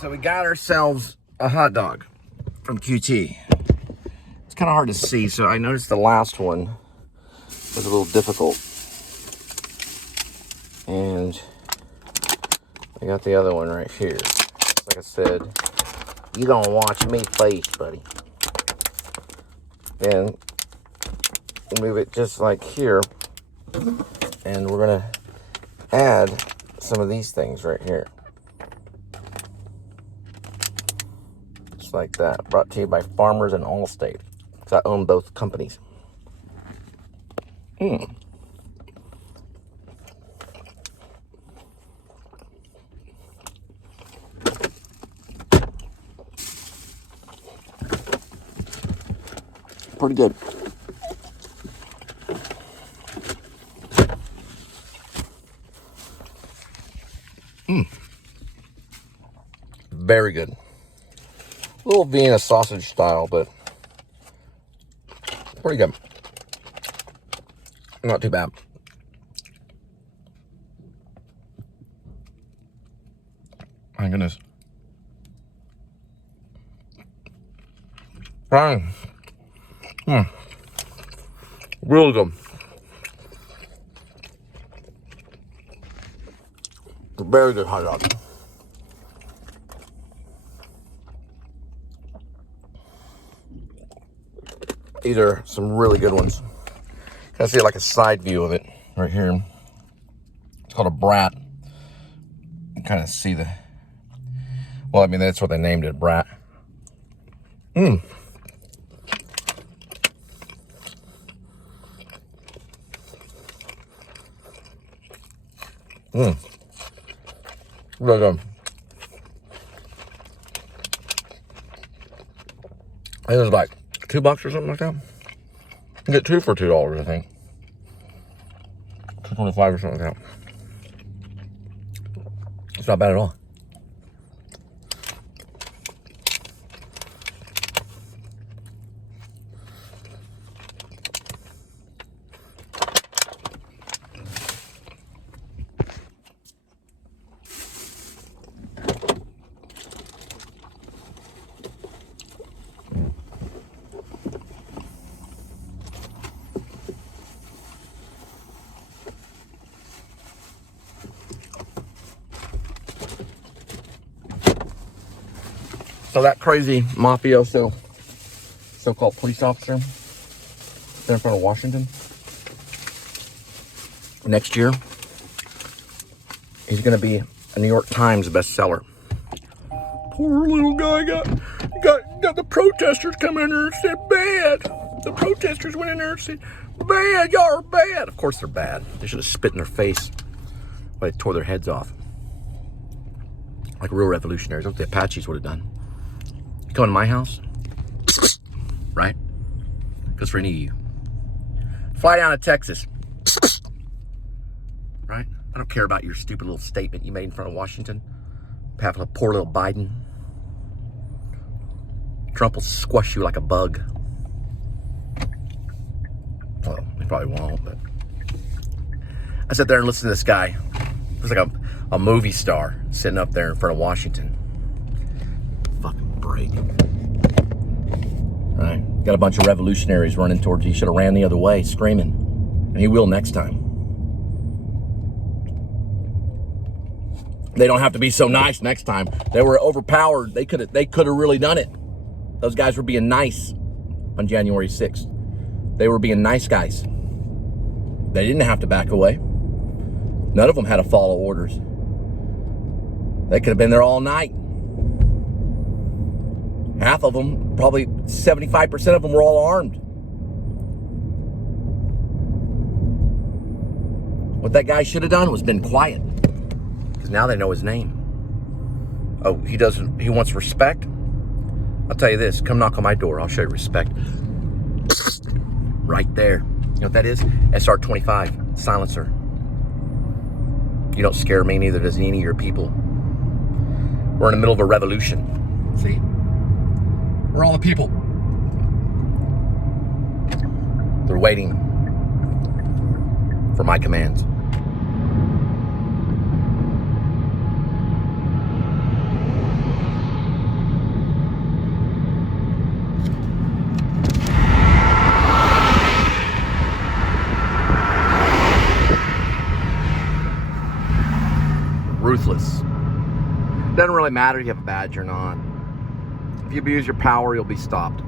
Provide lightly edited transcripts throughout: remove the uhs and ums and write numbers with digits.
So we got ourselves a hot dog from QT. It's kind of hard to see, so I noticed the last one was a little difficult. And I got the other one right here. Like I said, you gonna watch me feast, buddy. And move it just like here. And we're gonna add some of these things right here. Just like that. Brought to you by Farmers and Allstate, because I own both companies. Pretty good. Very good. A little Vienna sausage style, but pretty good. Not too bad. My goodness. Really good. Very good hot dog. These are some really good ones. Can I see like a side view of it right here? It's called a brat. You can kind of see the, well, I mean, that's what they named it, brat. Really good. It was like $2 or something like that. You get two for $2, I think. $2.25 or something like that. It's not bad at all. So that crazy mafioso, so-called police officer, there in front of Washington, next year, he's going to be a New York Times bestseller. Poor little guy got the protesters come in there and said bad. The protesters went in there and said, bad, y'all are bad. Of course they're bad. They should have spit in their face while they tore their heads off. Like real revolutionaries. That's what the Apaches would have done. You come to my house, right? Goes for any of you. Fly down to Texas, right? I don't care about your stupid little statement you made in front of Washington. Having a poor little Biden. Trump will squash you like a bug. Well, he probably won't, but I sat there and listened to this guy. It was like a movie star sitting up there in front of Washington. Fucking break. Right? Got a bunch of revolutionaries running towards you. He should have ran the other way, screaming. And he will next time. They don't have to be so nice next time. They were overpowered. They could have really done it. Those guys were being nice on January 6th. They were being nice guys. They didn't have to back away. None of them had to follow orders. They could have been there all night. Half of them, probably 75% of them were all armed. What that guy should have done was been quiet. Because now they know his name. Oh, he wants respect? I'll tell you this, come knock on my door, I'll show you respect. Right there. You know what that is? SR-25, silencer. You don't scare me, neither does any of your people. We're in the middle of a revolution. See? We're all the people. They're waiting for my commands. ruthless. Doesn't really matter if you have a badge or not. If you abuse your power, you'll be stopped.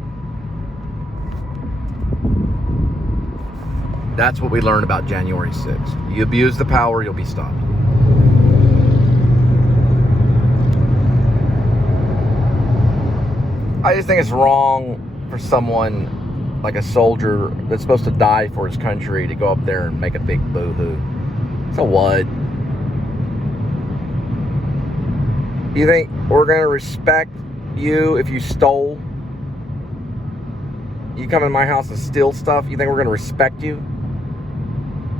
That's what we learned about January 6th. You abuse the power, you'll be stopped. I just think it's wrong for someone like a soldier that's supposed to die for his country to go up there and make a big boo-hoo. So what? You think we're going to respect you if you stole? You come in my house and steal stuff, you think we're going to respect you?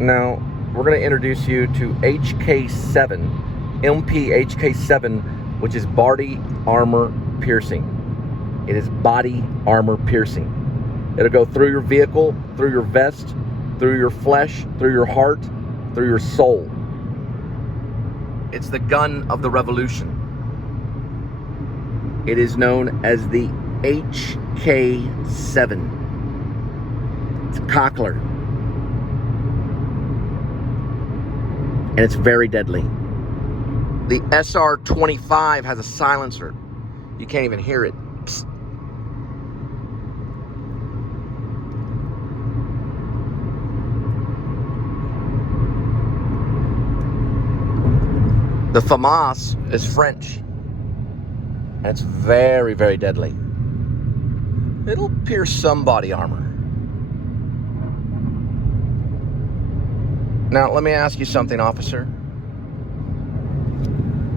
No. We're going to introduce you to HK7, MPHK7, which is body armor piercing. It is body armor piercing. It'll go through your vehicle, through your vest, through your flesh, through your heart, through your soul. It's the gun of the revolution. It is known as the HK7. It's a cockler. And it's very deadly. The SR-25 has a silencer. You can't even hear it. Psst. The FAMAS is French. And it's very, very deadly. It'll pierce some body armor. Now, let me ask you something, officer.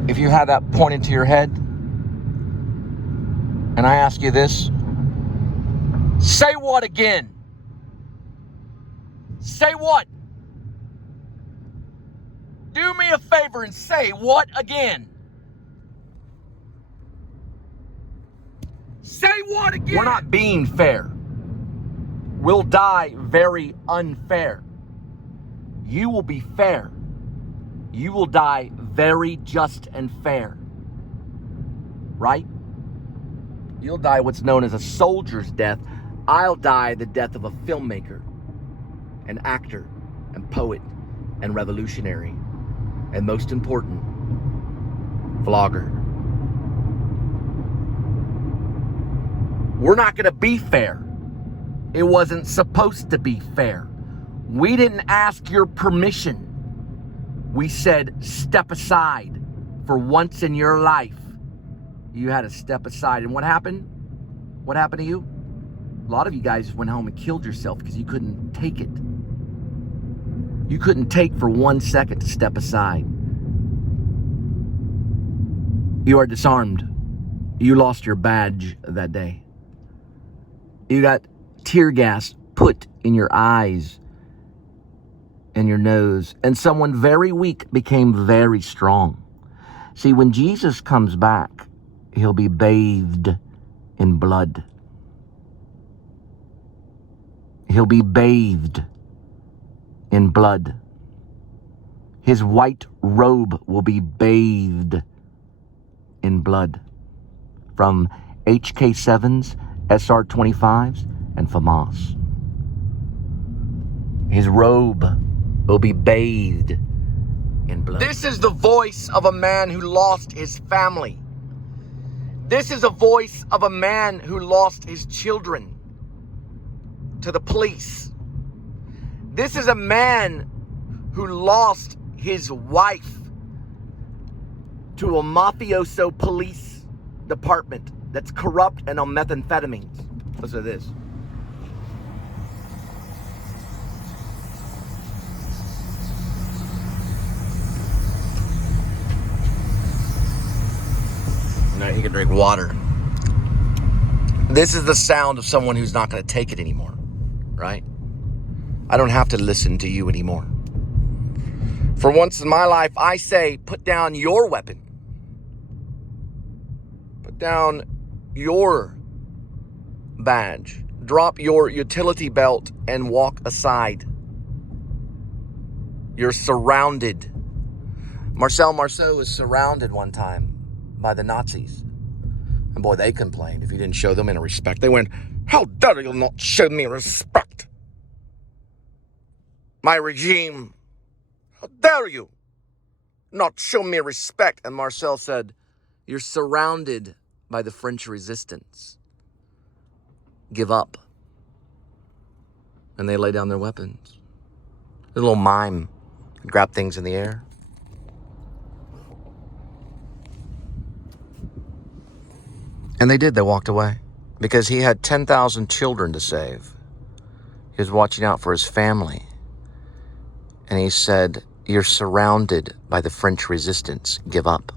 If you had that pointed to your head, and I ask you this, say what again? Say what? Do me a favor and say what again? Say what again? We're not being fair. We'll die very unfair. You will be fair. You will die very just and fair. Right? You'll die what's known as a soldier's death. I'll die the death of a filmmaker, an actor, and poet, and revolutionary, and most important, vlogger. We're not going to be fair. It wasn't supposed to be fair. We didn't ask your permission. We said, step aside. For once in your life, you had to step aside. And what happened? What happened to you? A lot of you guys went home and killed yourself because you couldn't take it. You couldn't take for 1 second to step aside. You are disarmed. You lost your badge that day. You got tear gas put in your eyes and your nose. And someone very weak became very strong. See, when Jesus comes back, he'll be bathed in blood. He'll be bathed in blood. His white robe will be bathed in blood from HK7s, SR-25s, and FAMAS. His robe will be bathed in blood. This is the voice of a man who lost his family. This is a voice of a man who lost his children to the police. This is a man who lost his wife to a mafioso police department that's corrupt and on methamphetamines. Listen to this. Now you can drink water. This is the sound of someone who's not going to take it anymore, right? I don't have to listen to you anymore. For once in my life, I say, put down your weapon. Put down your badge. Drop your utility belt and walk aside. You're surrounded. Marcel Marceau was surrounded one time by the Nazis. And boy, they complained if you didn't show them any respect. They went, how dare you not show me respect? My regime, how dare you not show me respect. And Marcel said, you're surrounded by the French resistance. Give up. And they lay down their weapons. A little mime. Grab things in the air. And they did. They walked away. Because he had 10,000 children to save. He was watching out for his family. And he said, you're surrounded by the French resistance. Give up.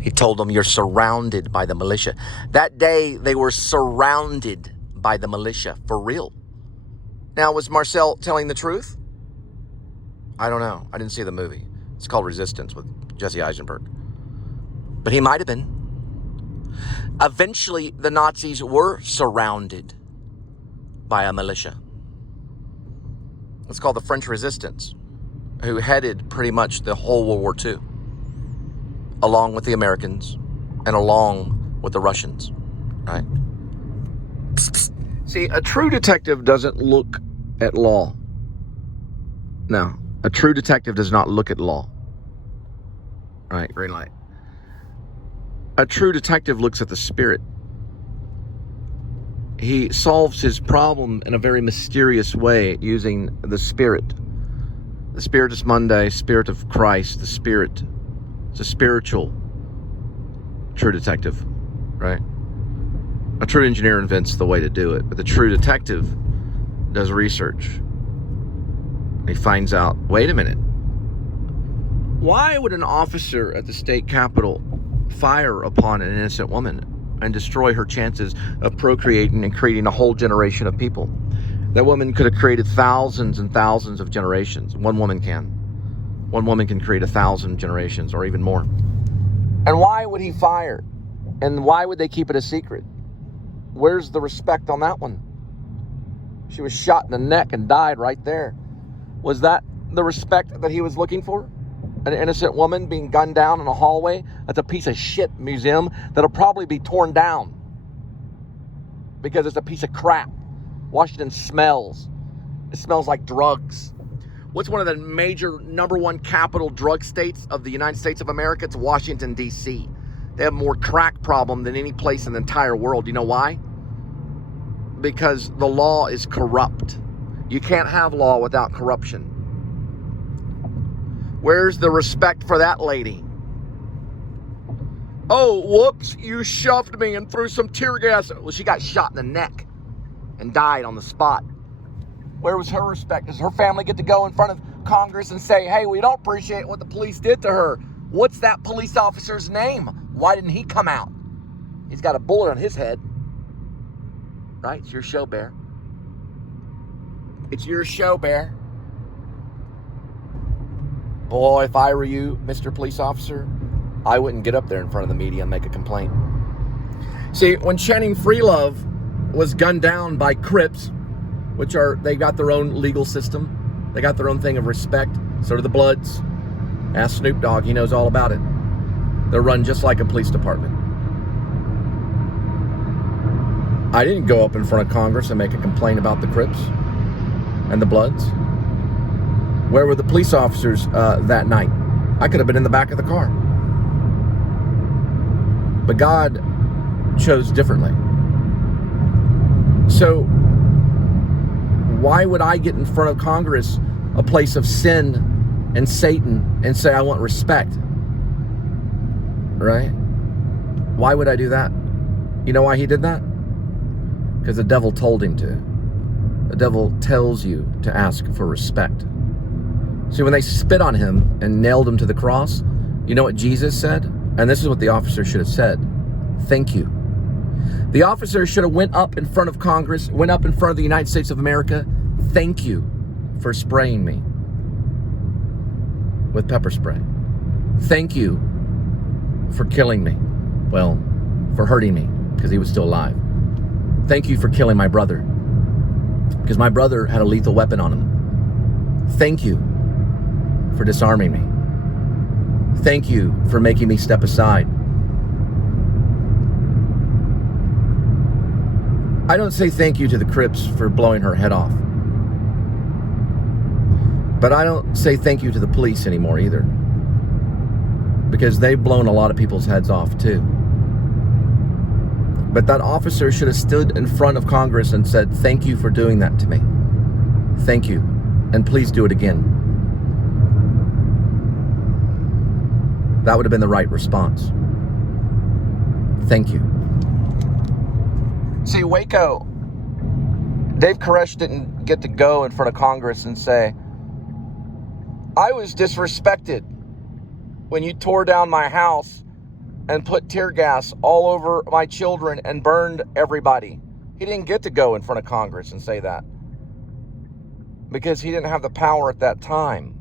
He told them, you're surrounded by the militia. That day, they were surrounded by the militia, for real. Now, was Marcel telling the truth? I don't know. I didn't see the movie. It's called Resistance with Jesse Eisenberg. But he might have been. Eventually, the Nazis were surrounded by a militia. It's called the French Resistance, who headed pretty much the whole World War II, along with the Americans and along with the Russians, right? See, a true detective doesn't look at law. No, a true detective does not look at law. All right, green light. A true detective looks at the spirit. He solves his problem in a very mysterious way using the spirit. The Spiritus Mundi, Spirit of Christ, the spirit. It's a spiritual true detective, right? A true engineer invents the way to do it, but the true detective does research. He finds out, wait a minute. Why would an officer at the state capitol fire upon an innocent woman and destroy her chances of procreating and creating a whole generation of people? That woman could have created thousands and thousands of generations. One woman can. One woman can create 1,000 generations or even more. And why would he fire? And why would they keep it a secret? Where's the respect on that one? She was shot in the neck and died right there. Was that the respect that he was looking for? An innocent woman being gunned down in a hallway? That's a piece of shit museum that'll probably be torn down because it's a piece of crap. Washington smells. It smells like drugs. What's one of the major #1 capital drug states of the United States of America? It's Washington, D.C. They have more crack problem than any place in the entire world. You know why? Because the law is corrupt. You can't have law without corruption. Where's the respect for that lady? Oh, whoops, you shoved me and threw some tear gas. Well, she got shot in the neck and died on the spot. Where was her respect? Does her family get to go in front of Congress and say, hey, we don't appreciate what the police did to her? What's that police officer's name? Why didn't he come out? He's got a bullet on his head. Right? It's your show, Bear. It's your show, Bear. Boy, if I were you, Mr. Police Officer, I wouldn't get up there in front of the media and make a complaint. See, when Channing Freelove was gunned down by Crips, which they got their own legal system. They got their own thing of respect. So do the Bloods. Ask Snoop Dogg, he knows all about it. They're run just like a police department. I didn't go up in front of Congress and make a complaint about the Crips and the Bloods. Where were the police officers that night? I could have been in the back of the car. But God chose differently. So why would I get in front of Congress, a place of sin and Satan, and say I want respect? Right? Why would I do that? You know why he did that? Because the devil told him to. The devil tells you to ask for respect. See, when they spit on him and nailed him to the cross, you know what Jesus said? And this is what the officer should have said. Thank you. The officer should have went up in front of Congress, went up in front of the United States of America. Thank you for spraying me with pepper spray. Thank you for killing me. Well, for hurting me, because he was still alive. Thank you for killing my brother, because my brother had a lethal weapon on him. Thank you for disarming me. Thank you for making me step aside. I don't say thank you to the Crips for blowing her head off. But I don't say thank you to the police anymore either, because they've blown a lot of people's heads off too. But that officer should have stood in front of Congress and said, thank you for doing that to me. Thank you. And please do it again. That would have been the right response. Thank you. See, Waco, Dave Koresh didn't get to go in front of Congress and say, I was disrespected when you tore down my house and put tear gas all over my children and burned everybody. He didn't get to go in front of Congress and say that because he didn't have the power at that time.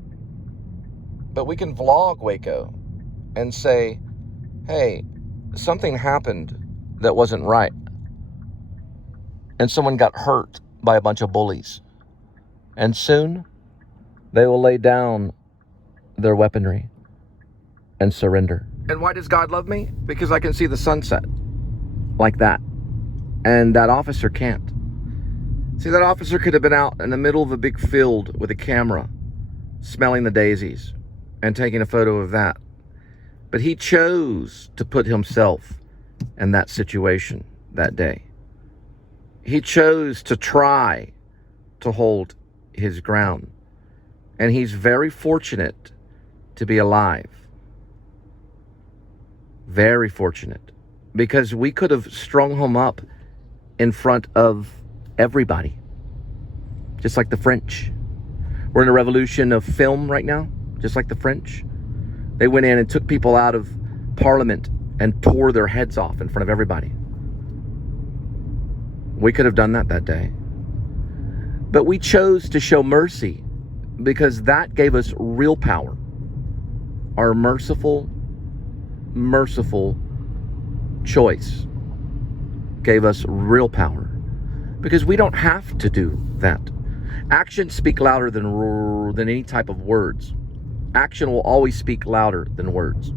But we can vlog Waco and say, hey, something happened that wasn't right. And someone got hurt by a bunch of bullies. And soon they will lay down their weaponry and surrender. And why does God love me? Because I can see the sunset like that. And that officer can't. See, that officer could have been out in the middle of a big field with a camera, smelling the daisies and taking a photo of that. But he chose to put himself in that situation that day. He chose to try to hold his ground. And he's very fortunate to be alive. Very fortunate. Because we could have strung him up in front of everybody. Just like the French. We're in a revolution of film right now. Just like the French. They went in and took people out of Parliament and tore their heads off in front of everybody. We could have done that day. But we chose to show mercy because that gave us real power. Our merciful choice gave us real power. Because we don't have to do that. Actions speak louder than any type of words. Action will always speak louder than words.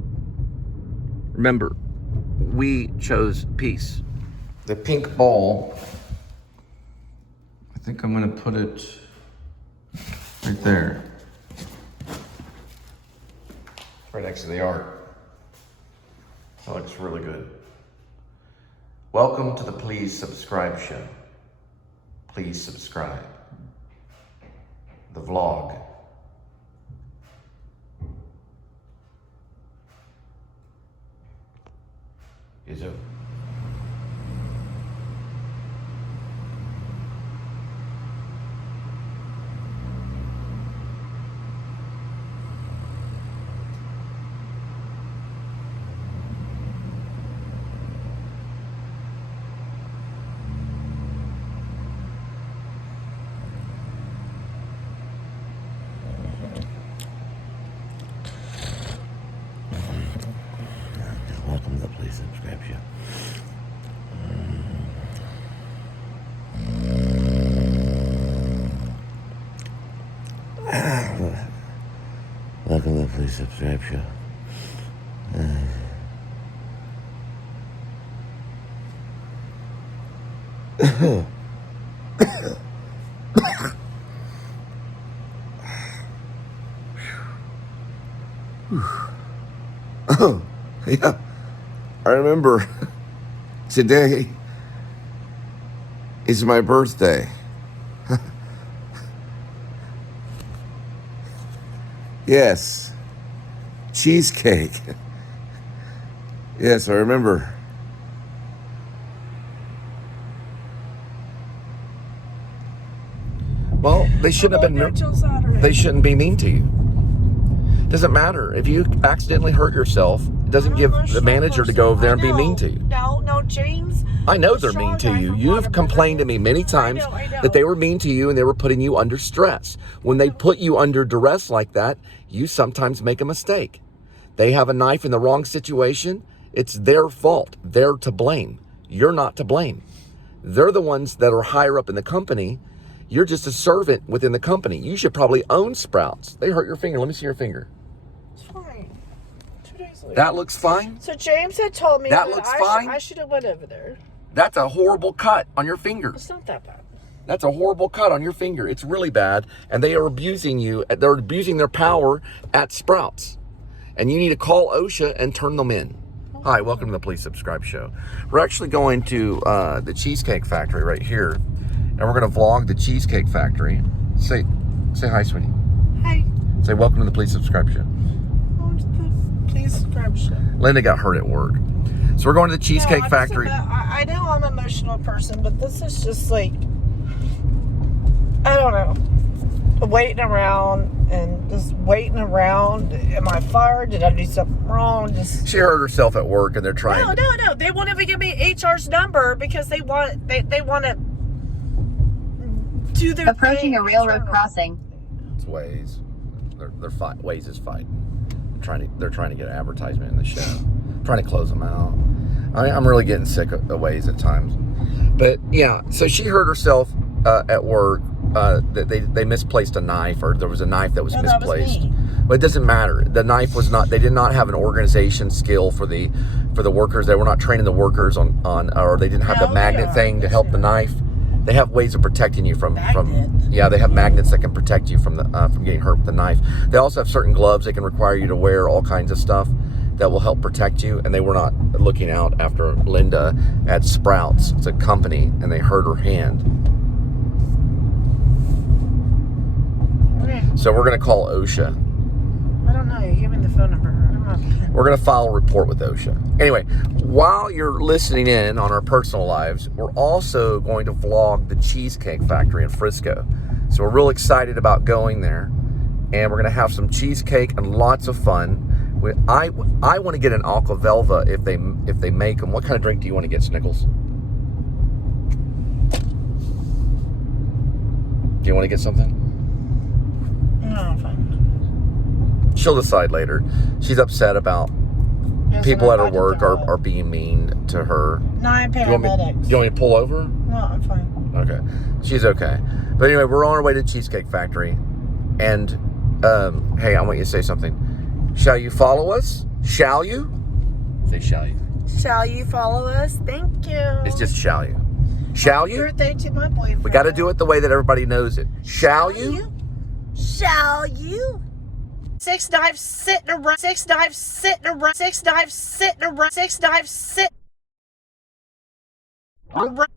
Remember, we chose peace. The pink ball, I think I'm going to put it right there. Right next to the art. That looks really good. Welcome to the Please Subscribe show. Please subscribe. The vlog. Is over. Welcome to the Please Subscribe show. Welcome to the Please Subscribe show. Oh, yeah. I remember today is my birthday. Yes. Cheesecake. Yes, I remember. Well, they shouldn't have been. They shouldn't be mean to you. Doesn't matter if you accidentally hurt yourself. It doesn't give the manager to go over there and be mean to you. No, James. I know they're mean to you. You've complained to me many times that they were mean to you and they were putting you under stress. When they put you under duress like that, you sometimes make a mistake. They have a knife in the wrong situation. It's their fault. They're to blame. You're not to blame. They're the ones that are higher up in the company. You're just a servant within the company. You should probably own Sprouts. They hurt your finger. Let me see your finger. It's fine. 2 days later. That looks fine? So James had told me that looks fine? I should have went over there. That's a horrible cut on your finger. It's not that bad. That's a horrible cut on your finger. It's really bad. And they are abusing you. They're abusing their power at Sprouts. And you need to call OSHA and turn them in. Hi, welcome to the Please Subscribe show. We're actually going to the Cheesecake Factory right here. And we're going to vlog the Cheesecake Factory. Say hi, sweetie. Hi. Say welcome to the Please Subscribe show. Welcome to the Please Subscribe show. Linda got hurt at work. So we're going to the Cheesecake Factory. I know I'm an emotional person, but this is just like, I don't know. Waiting around and just waiting around. Am I fired? Did I do something wrong? She hurt herself at work, and they're trying. No. They won't even give me HR's number because they want to do their approaching thing. a railroad crossing. It's Waze. They're fight. Waze is fighting. They're trying to get an advertisement in the show. Trying to close them out. I'm really getting sick of Waze at times. But yeah, so she hurt herself at work. They misplaced a knife, or there was a knife that was misplaced. That was me. But it doesn't matter. The knife was not. They did not have an organization skill for the workers. They were not training the workers on or they didn't have the magnet thing to help the knife. They have ways of protecting you from yeah. They have magnets that can protect you from getting hurt with the knife. They also have certain gloves they can require you to wear, all kinds of stuff that will help protect you. And they were not looking out after Linda at Sprouts. It's a company, and they hurt her hand. So we're going to call OSHA. I don't know. You give me the phone number. I don't know. We're going to file a report with OSHA. Anyway, while you're listening in on our personal lives, we're also going to vlog the Cheesecake Factory in Frisco. So we're real excited about going there. And we're going to have some cheesecake and lots of fun. I want to get an Aqua Velva if they make them. What kind of drink do you want to get, Snickles? Do you want to get something? No, I'm fine. She'll decide later. She's upset about people at her work are being mean to her. No, I'm paramedics. Do you want me to pull over? No, I'm fine. Okay. She's okay. But anyway, we're on our way to the Cheesecake Factory. And, hey, I want you to say something. Shall you follow us? Shall you? Say shall you. Shall you follow us? Thank you. It's just shall you. Shall you? Happy birthday to my boyfriend. We got to do it the way that everybody knows it. Shall you? Shall you? 6 knives sitting around. 6 knives sitting around. 6 knives sitting around. 6 knives sitting around.